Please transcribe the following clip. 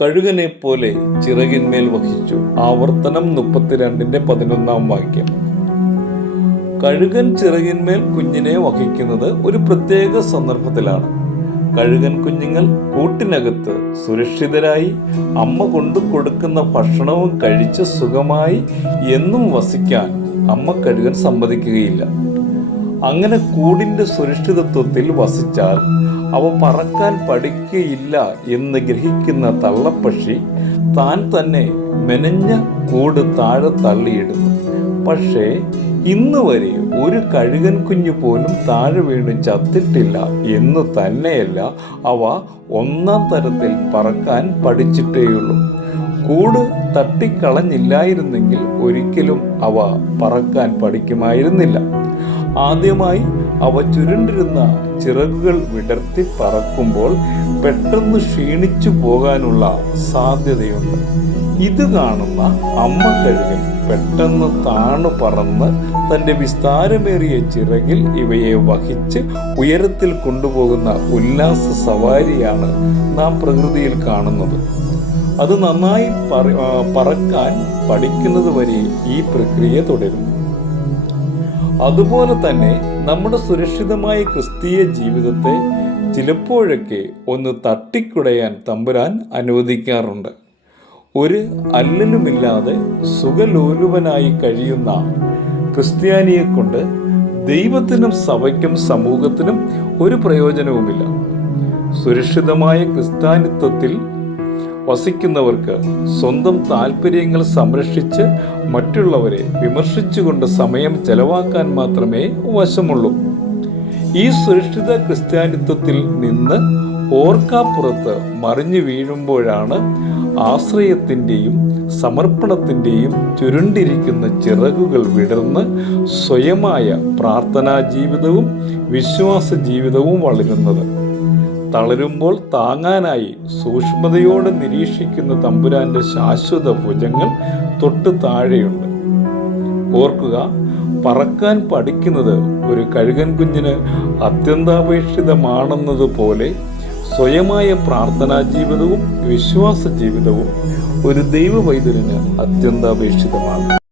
കഴുകനെ പോലെ ചിറകിന്മേൽ വഹിച്ചു. ആവർത്തനം 32:11. കഴുകൻ ചിറകിന്മേൽ കുഞ്ഞിനെ വഹിക്കുന്നത് ഒരു പ്രത്യേക സന്ദർഭത്തിലാണ്. കഴുകൻ കുഞ്ഞുങ്ങൾ കൂട്ടിനകത്ത് സുരക്ഷിതരായി അമ്മ കൊണ്ടു കൊടുക്കുന്ന ഭക്ഷണവും കഴിച്ച് സുഖമായി എന്നും വസിക്കാൻ അമ്മ കഴുകൻ സമ്മതിക്കുകയില്ല. അങ്ങനെ കൂടിൻ്റെ സുരക്ഷിതത്വത്തിൽ വസിച്ചാൽ അവ പറക്കാൻ പഠിക്കുകയില്ല എന്ന് ഗ്രഹിക്കുന്ന തള്ളപ്പക്ഷി താൻ തന്നെ മെനഞ്ഞ കൂട് താഴെ തള്ളിയിടുന്നു. പക്ഷേ ഇന്ന് വരെ ഒരു കഴുകൻ കുഞ്ഞു പോലും താഴെ വീണ് ചത്തിട്ടില്ല എന്ന് തന്നെയല്ല, അവ ഒന്നാം തരത്തിൽ പറക്കാൻ പഠിച്ചിട്ടേയുള്ളൂ. കൂട് തട്ടിക്കളഞ്ഞില്ലായിരുന്നെങ്കിൽ ഒരിക്കലും അവ പറക്കാൻ പഠിക്കുമായിരുന്നില്ല. ആദ്യമായി അവ ചുരുണ്ടിരുന്ന ചിറകുകൾ വിടർത്തി പറക്കുമ്പോൾ പെട്ടെന്ന് ക്ഷീണിച്ചു പോകാനുള്ള സാധ്യതയുണ്ട്. ഇത് കാണുന്ന അമ്മ കഴുകൻ പെട്ടെന്ന് താണു പറന്ന് തൻ്റെ വിസ്താരമേറിയ ചിറകിൽ ഇവയെ വഹിച്ച് ഉയരത്തിൽ കൊണ്ടുപോകുന്ന ഉല്ലാസ സവാരിയാണ് നാം പ്രകൃതിയിൽ കാണുന്നത്. അത് നന്നായി പറക്കാൻ പഠിക്കുന്നത് വരെ ഈ പ്രക്രിയ തുടരും. അതുപോലെ തന്നെ നമ്മുടെ സുരക്ഷിതമായ ക്രിസ്തീയ ജീവിതത്തെ ചിലപ്പോഴൊക്കെ ഒന്ന് തട്ടിക്കുടയാൻ തമ്പുരാൻ അനുവദിക്കാറുണ്ട്. ഒരു അല്ലലുമില്ലാതെ സുഖലോലുപനായി കഴിയുന്ന ക്രിസ്ത്യാനിയെ കൊണ്ട് ദൈവത്തിനും സഭയ്ക്കും സമൂഹത്തിനും ഒരു പ്രയോജനവുമില്ല. സുരക്ഷിതമായ ക്രിസ്ത്യാനിത്വത്തിൽ വസിക്കുന്നവർക്ക് സ്വന്തം താല്പര്യങ്ങൾ സംരക്ഷിച്ച് മറ്റുള്ളവരെ വിമർശിച്ചുകൊണ്ട് സമയം ചെലവാക്കാൻ മാത്രമേ വശമുള്ളൂ. ഈ സുരക്ഷിത ക്രിസ്ത്യാനിത്വത്തിൽ നിന്ന് ഓർക്കാപ്പുറത്ത് മറിഞ്ഞു വീഴുമ്പോഴാണ് ആശ്രയത്തിൻ്റെയും സമർപ്പണത്തിൻ്റെയും ചുരുണ്ടിരിക്കുന്ന ചിറകുകൾ വിടർന്ന് സ്വയമായ പ്രാർത്ഥനാ ജീവിതവും വിശ്വാസ ജീവിതവും വളരുന്നത്. തളരുമ്പോൾ താങ്ങാനായി സൂക്ഷ്മതയോടെ നിരീക്ഷിക്കുന്ന തമ്പുരാന്റെ ശാശ്വത ഭുജങ്ങൾ തൊട്ട് താഴെയുണ്ട്. ഓർക്കുക, പറക്കാൻ പഠിക്കുന്നത് ഒരു കഴുകൻ കുഞ്ഞിന് അത്യന്താപേക്ഷിതമാണെന്നതുപോലെ സ്വയമായ പ്രാർത്ഥനാ ജീവിതവും വിശ്വാസ ജീവിതവും ഒരു ദൈവ പൈതലിന് അത്യന്താപേക്ഷിതമാണ്.